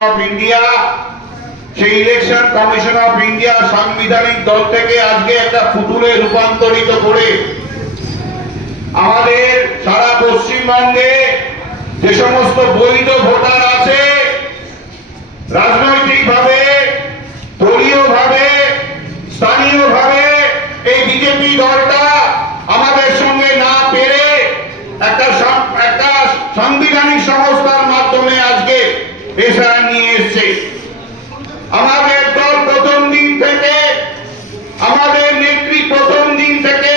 Of India সেই election commission of India সাংবিধানিক দল থেকে আজকে একটা পুতুলে রূপান্তরিত করে আমাদের সারা পশ্চিমবঙ্গে যে সমস্ত বৈধ ভোটার আছে রাজনৈতিকভাবে, দলীয়ভাবে, স্থানীয়ভাবে এই বিজেপি দলটা আমাদের সঙ্গে না পেরে একটা সাংবিধানিক সংস্থার মাধ্যমে আজকে এসআইআর নিয়ে এসছে। আমাদের দল প্রথম দিন থেকে, আমাদের নেত্রী প্রথম দিন থেকে,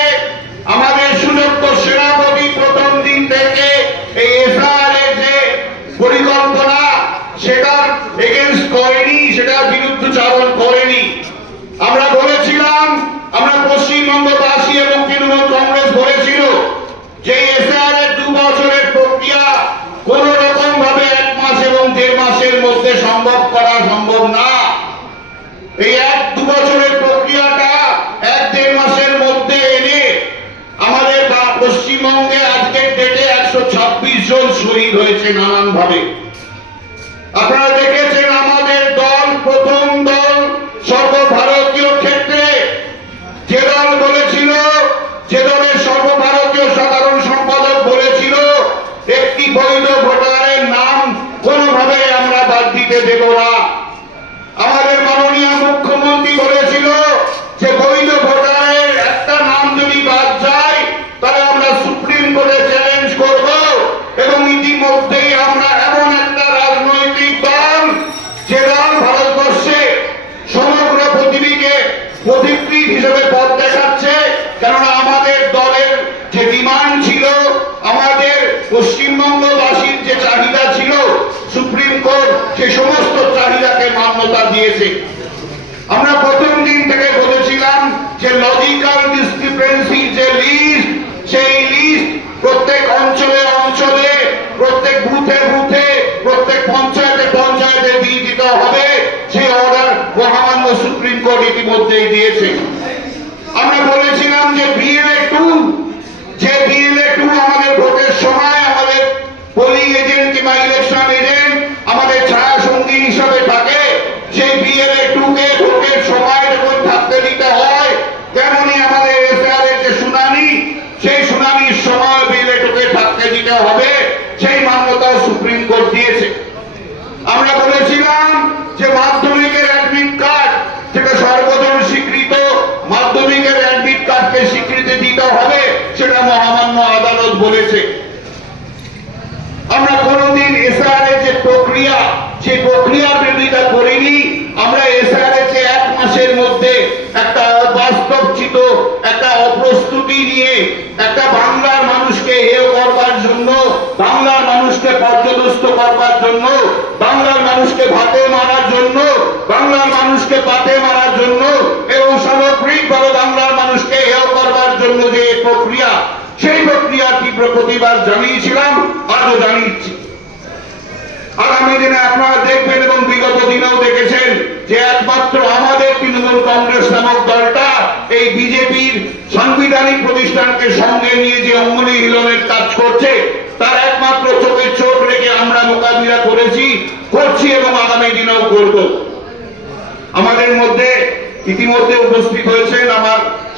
আমাদের সুযোগ্য সেনাপতি প্রথম দিন থেকে এই এসআইআর এর যে পরিকল্পনা সেটার এগেইনস্ট করেনি, সেটার বিরুদ্ধচারণ করেনি। আমরা বলেছিলাম, আমরা পশ্চিমবঙ্গবাসী এবং তৃণমূল কংগ্রেস বলেছিল যে এসআইআর এর 2 বছরের প্রক্রিয়া কোন রকম ভাবে 1 মাস এবং 1.5 মাসের মধ্যে সম্ভব করা সম্ভব না। এই 1-2 বছরের প্রক্রিয়াটা 1-1.5 মাসের মধ্যে এনে আমাদের পশ্চিমবঙ্গে আজকের ডেটে 126 জন শহীদ হয়েছে নানান ভাবে। আপনারা দেখেছেন আমাদের দল প্রথম দল সর্বভারতীয় ক্ষেত্রে যে দল বলেছিল, যে দলের সর্বভারতীয় সাধারণ সম্পাদক বলেছিল একটি বৈধ ভোটারের নাম কোনোভাবে আমরা বাদ দিতে দেব না। আমাদের মাননীয় মুখ্যমন্ত্রী বলেছিল যে বৈধ ভোটারের একটা নাম যদি বাদ যায় তাহলে আমরা সুপ্রিম কোর্টে চ্যালেঞ্জ করব। এবং ইতিমধ্যেই আমরা এমন একটা রাজনৈতিক দল যে দল ভারতবর্ষে সমগ্র পৃথিবীকে পথিকৃৎ হিসেবে পথ দেখাচ্ছে। কেননা আমাদের দলের যে ডিমান্ড ছিল, আমাদের পশ্চিমবঙ্গবাসীর যে চাহিদা ছিল, সুপ্রিম কোর্ট সে সমস্ত চাহিদাকে মান্যতা দিয়েছে। আমরা প্রথম দিন থেকে বলেছিলাম যে লজিক্যাল ডিসক্রিপেন্সি যে লিস্ট, সেই লিস্ট প্রত্যেক অঞ্চলে অঞ্চলে, প্রত্যেক বুথে বুথে, প্রত্যেক পঞ্চায়েতে পঞ্চায়েতে দিয়ে দিতে হবে। সেই অর্ডার মহামান্য সুপ্রিম কোর্ট ইতিমধ্যেই দিয়েছে। আমরা বলেছিলাম যে BLA 2, যে BLA 2 আমাদের ভোটের সময় আমাদের পোলিং এজেন্ট কিংবা ইলেকশন এজেন্ট আমাদের ছায়া সঙ্গী হিসাবে থাকে, সেই BLA 2 কে ভোটের সময় যখন থাকতে দিতে হয়, তেমনি আমাদের এসআইআর এর যে শুনানি, সেই শুনানির সময় BLA 2 কে থাকতে দিতে হবে। সেই মান্যতা সুপ্রিম কোর্ট দিয়েছে। আমরা বলেছিলাম যে মাধ্যমিকের অ্যাডমিট কার্ড, যেটা সর্বজন স্বীকৃত, মাধ্যমিকের অ্যাডমিট কার্ডকে স্বীকৃতি দিতে হবে, সেটা মহামান্য আদালত বলেছে। আমরা কোনোদিন এসআইআর এর যে প্রক্রিয়া, সেই প্রক্রিয়ার বিরোধিতা করিনি। আমরা এসআইআর এর যে 1 মাসের মধ্যে একটা অবাস্তবচিত একটা অপ্রস্তুতি নিয়ে একটা বাংলার মানুষকে হেয় করবার জন্য, বাংলার মানুষকে পর্যদস্ত করবার জন্য, বাংলার মানুষকে ভাতে মারার জন্য, বাংলার মানুষকে পাতে মারার জন্য এবং সামগ্রিকভাবে বাংলার মানুষকে হেয় করবার জন্য যে প্রক্রিয়া, সেই প্রক্রিয়ার তীব্র প্রতিবাদ জানিয়েছিলাম, আজও জানিয়েছি। আগামী দিনে আপনারা দেখবেন এবং বিগত দিনেও দেখেছেন যে একমাত্র আমাদের তৃণমূল কংগ্রেস নামক দলটা এই বিজেপির সাংবিধানিক প্রতিষ্ঠানকে সঙ্গে নিয়ে যে অঙ্গুলি হিলনের কাজ করছে, তার একমাত্র চোখে চোখ রেখে আমরা মোকাবিলা করেছি, করছি এবং আগামী দিনেও করব। আমাদের মধ্যে ইতিমধ্যে উপস্থিত হয়েছেন আমার